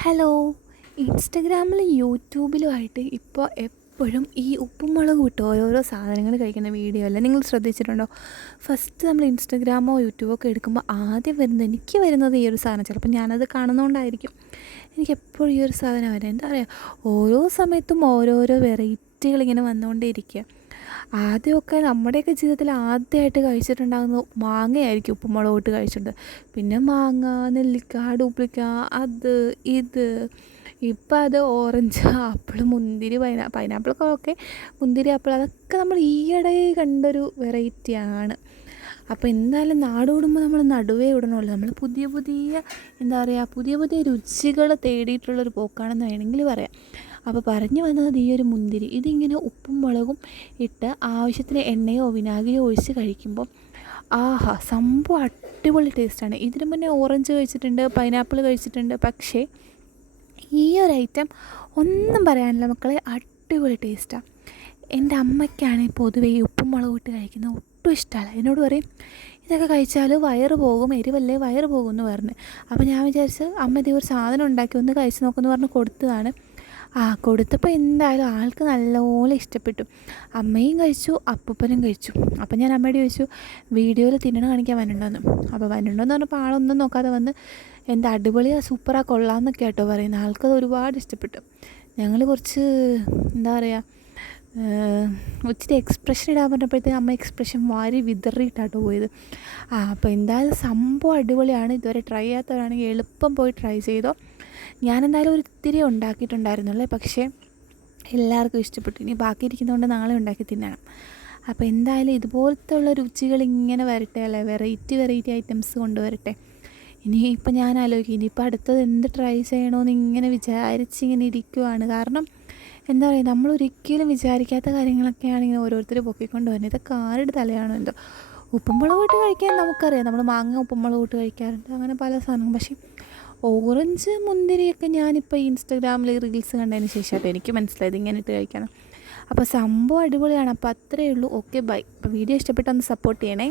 Hello. ഇൻസ്റ്റഗ്രാമിലും യൂട്യൂബിലുമായിട്ട് ഇപ്പോൾ എപ്പോഴും ഈ ഉപ്പും മുളകും ഇട്ട് ഓരോരോ സാധനങ്ങൾ കഴിക്കുന്ന വീഡിയോ അല്ലേ നിങ്ങൾ ശ്രദ്ധിച്ചിട്ടുണ്ടോ? ഫസ്റ്റ് നമ്മൾ ഇൻസ്റ്റഗ്രാമോ യൂട്യൂബോ ഒക്കെ എടുക്കുമ്പോൾ ആദ്യം വരുന്നത് എനിക്ക് വരുന്നത് ഈ ഒരു സാധനം. ചിലപ്പോൾ ഞാനത് കാണുന്നതുകൊണ്ടായിരിക്കും എനിക്കെപ്പോഴും ഈ ഒരു സാധനം വരാം. എന്താ പറയുക, ഓരോ സമയത്തും ഓരോരോ വെറൈറ്റികൾ ഇങ്ങനെ വന്നുകൊണ്ടേ ഇരിക്കുക. ആദ്യമൊക്കെ നമ്മുടെയൊക്കെ ജീവിതത്തിൽ ആദ്യമായിട്ട് കഴിച്ചിട്ടുണ്ടാകുന്നത് മാങ്ങയായിരിക്കും ഉപ്പും മുളകും ഇട്ട് കഴിച്ചിട്ടുണ്ട്. പിന്നെ മാങ്ങ, നെല്ലിക്ക, ഡൂപ്ലിക്ക, അത് ഇത്. ഇപ്പം അത് ഓറഞ്ച്, ആപ്പിൾ, മുന്തിരി, പൈനാപ്പിളൊക്കെ ഓക്കെ, മുന്തിരി, ആപ്പിൾ അതൊക്കെ നമ്മൾ ഈയിടെ കണ്ടൊരു വെറൈറ്റിയാണ്. അപ്പോൾ എന്തായാലും നാട് കൂടുമ്പോൾ നമ്മൾ നടുവേ ഇടണമല്ലോ. നമ്മൾ പുതിയ പുതിയ എന്താ പറയുക, പുതിയ പുതിയ രുചികൾ തേടിയിട്ടുള്ളൊരു പോക്കാണെന്ന് വേണമെങ്കിൽ പറയാം. അപ്പോൾ പറഞ്ഞു വന്നത് ഈ ഒരു മുന്തിരി ഇതിങ്ങനെ ഉപ്പും മുളകും ഇട്ട് ആവശ്യത്തിന് എണ്ണയോ വിനാഗിരിയോ ഒഴിച്ച് കഴിക്കുമ്പോൾ ആഹാ, സംഭവം അടിപൊളി ടേസ്റ്റാണ്. ഇതിന് മുന്നേ ഓറഞ്ച് കഴിച്ചിട്ടുണ്ട്, പൈനാപ്പിൾ കഴിച്ചിട്ടുണ്ട്. പക്ഷേ ഈ ഒരു ഐറ്റം ഒന്നും പറയാനില്ല മക്കളെ, അടിപൊളി ടേസ്റ്റാണ്. എൻ്റെ അമ്മയ്ക്കാണെങ്കിൽ പൊതുവേ ഈ ഉപ്പും മുളകും ഇട്ട് കഴിക്കുന്നത് ഒട്ടും ഇഷ്ടമല്ല. എന്നോട് പറയും ഇതൊക്കെ കഴിച്ചാൽ വയറ് പോകും, എരിവല്ലേ വയറ് പോകും എന്ന് പറഞ്ഞ്. അപ്പോൾ ഞാൻ വിചാരിച്ച് അമ്മ ഇതേ ഒരു സാധനം ഉണ്ടാക്കി ഒന്ന് കഴിച്ച് നോക്കുമെന്ന് പറഞ്ഞ് കൊടുത്തതാണ്. കൊടുത്തപ്പോൾ എന്തായാലും ആൾക്ക് നല്ലപോലെ ഇഷ്ടപ്പെട്ടു. അമ്മയും കഴിച്ചു, അപ്പൂപ്പനും കഴിച്ചു. അപ്പം ഞാൻ അമ്മയോട് ചോദിച്ചു വീഡിയോയിൽ തിന്നണ കാണിക്കാൻ വന്നിട്ടുണ്ടോയെന്ന്. അപ്പോൾ വന്നിട്ടുണ്ടോയെന്ന് പറഞ്ഞപ്പോൾ ആളൊന്നും നോക്കാതെ വന്ന് എന്താ അടിപൊളിയാണ്, സൂപ്പറാണ്, കൊള്ളാമെന്നൊക്കെ കേട്ടോ പറയുന്നത്. ആൾക്കത് ഒരുപാട് ഇഷ്ടപ്പെട്ടു. ഞങ്ങൾ കുറച്ച് എന്താ പറയുക, ഇച്ചിരി എക്സ്പ്രഷൻ ഇടാൻ പറഞ്ഞപ്പോഴത്തേക്ക് അമ്മ എക്സ്പ്രഷൻ വാരി വിതറിയിട്ടാട്ടോ പോയത്. അപ്പോൾ എന്തായാലും സംഭവം അടിപൊളിയാണ്. ഇതുവരെ ട്രൈ ചെയ്യാത്തവരാണെങ്കിൽ എളുപ്പം പോയി ട്രൈ ചെയ്തോ. ഞാനെന്തായാലും ഒരു ഇത്തിരി ഉണ്ടാക്കിയിട്ടുണ്ടായിരുന്നുള്ളേ, പക്ഷേ എല്ലാവർക്കും ഇഷ്ടപ്പെട്ടു. ഇനി ബാക്കി ഇരിക്കുന്നതുകൊണ്ട് നാളെ ഉണ്ടാക്കി തിന്നണം. അപ്പോൾ എന്തായാലും ഇതുപോലത്തെ ഉള്ള രുചികൾ ഇങ്ങനെ വരട്ടെ അല്ലേ, വെറൈറ്റി ഐറ്റംസ് കൊണ്ടുവരട്ടെ. ഇനിയിപ്പോൾ ഞാൻ ആലോചിക്കും ഇനിയിപ്പോൾ അടുത്തത് എന്ത് ട്രൈ ചെയ്യണമെന്ന് ഇങ്ങനെ വിചാരിച്ചിങ്ങനെ ഇരിക്കുവാണ്. കാരണം എന്താ പറയുക, നമ്മളൊരിക്കലും വിചാരിക്കാത്ത കാര്യങ്ങളൊക്കെയാണ് ഇങ്ങനെ ഓരോരുത്തർ പൊക്കിക്കൊണ്ട് വരുന്നത്. ഇതൊക്കെ ആരുടെ തലയാണോ എന്തോ. ഉപ്പും മുളകും ഇട്ട് കഴിക്കാൻ നമുക്കറിയാം, നമ്മൾ മാങ്ങ ഉപ്പും മുളകും ഇട്ട് കഴിക്കാറുണ്ട്, അങ്ങനെ പല സാധനങ്ങളും. പക്ഷേ ഓറഞ്ച്, മുന്തിരിയൊക്കെ ഞാനിപ്പോൾ ഇൻസ്റ്റഗ്രാമിൽ റീൽസ് കണ്ടതിന് ശേഷമായിട്ട് എനിക്ക് മനസ്സിലായത് ഇങ്ങനെ ഇട്ട് കഴിക്കണം. അപ്പോൾ സംഭവം അടിപൊളിയാണ്. അപ്പോൾ അത്രയേ ഉള്ളൂ. Okay bye. അപ്പോൾ വീഡിയോ ഇഷ്ടപ്പെട്ടൊന്ന് സപ്പോർട്ട് ചെയ്യണേ.